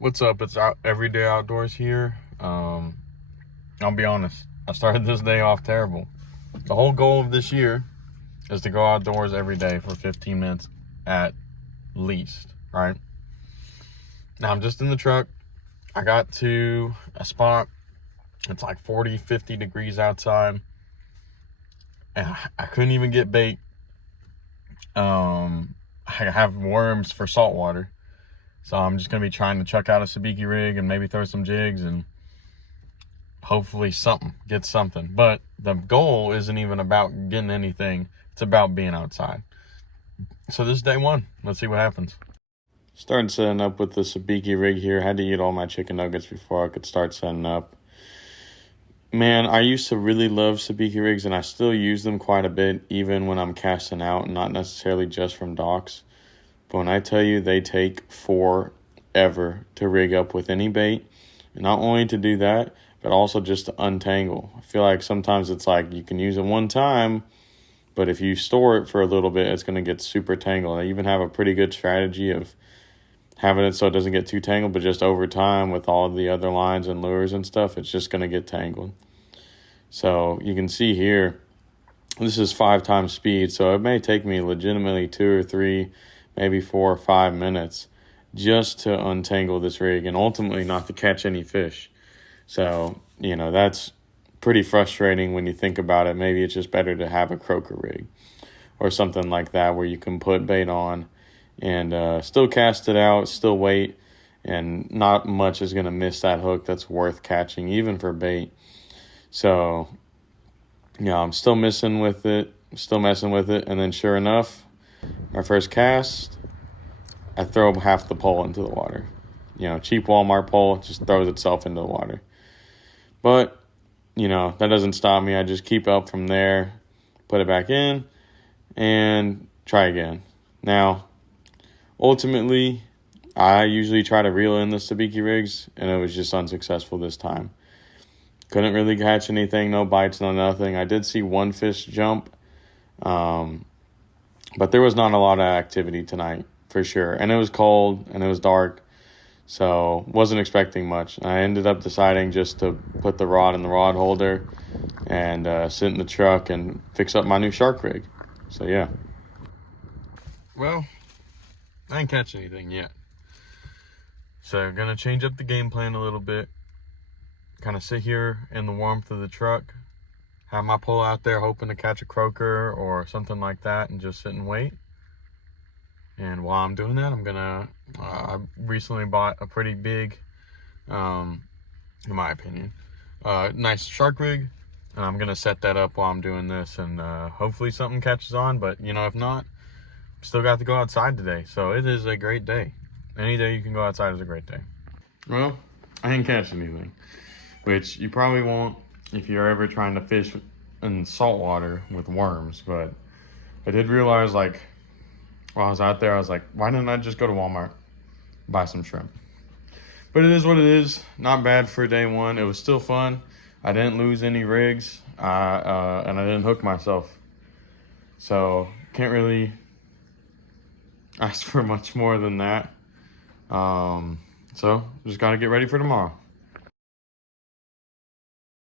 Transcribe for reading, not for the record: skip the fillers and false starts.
What's up? It's Everyday Outdoors here. I'll be honest, I started this day off terrible. The whole goal of this year is to go outdoors every day for 15 minutes at least, right? Now I'm just in the truck. I got to a spot. It's like 40, 50 degrees outside. And I couldn't even get bait. I have worms for saltwater. So I'm just going to be trying to chuck out a sabiki rig and maybe throw some jigs and hopefully get something. But the goal isn't even about getting anything. It's about being outside. So this is day one. Let's see what happens. Started setting up with the sabiki rig here. Had to eat all my chicken nuggets before I could start setting up. Man, I used to really love sabiki rigs, and I still use them quite a bit, even when I'm casting out, not necessarily just from docks. But when I tell you they take forever to rig up with any bait, and not only to do that, but also just to untangle. I feel like sometimes it's like you can use it one time, but if you store it for a little bit, it's going to get super tangled. I even have a pretty good strategy of having it so it doesn't get too tangled, but just over time with all the other lines and lures and stuff, it's just going to get tangled. So you can see here, this is 5 times speed, so it may take me legitimately 2 or 3, maybe 4 or 5 minutes just to untangle this rig and ultimately not to catch any fish. So, that's pretty frustrating when you think about it. Maybe it's just better to have a croaker rig or something like that where you can put bait on and still cast it out, still wait, and not much is going to miss that hook that's worth catching, even for bait. So, I'm still messing with it, and then sure enough, my first cast, I throw half the pole into the water. Cheap Walmart pole just throws itself into the water. But, that doesn't stop me. I just keep up from there, put it back in, and try again. Now, ultimately, I usually try to reel in the sabiki rigs, and it was just unsuccessful this time. Couldn't really catch anything, no bites, no nothing. I did see one fish jump, but there was not a lot of activity tonight, for sure. And it was cold, and it was dark, so wasn't expecting much. I ended up deciding just to put the rod in the rod holder and sit in the truck and fix up my new shark rig. So, yeah. Well, I didn't catch anything yet. So, gonna change up the game plan a little bit. Kind of sit here in the warmth of the truck, have my pole out there hoping to catch a croaker or something like that and just sit and wait. And while I'm doing that, I recently bought a pretty big, in my opinion, nice shark rig. And I'm going to set that up while I'm doing this and hopefully something catches on. But, if not, still got to go outside today. So it is a great day. Any day you can go outside is a great day. Well, I didn't catch anything, which you probably won't if you're ever trying to fish in saltwater with worms. But I did realize, while I was out there, I was like, why didn't I just go to Walmart, buy some shrimp? But it is what it is. Not bad for day one. It was still fun. I didn't lose any rigs, and I didn't hook myself. So can't really ask for much more than that. So just got to get ready for tomorrow.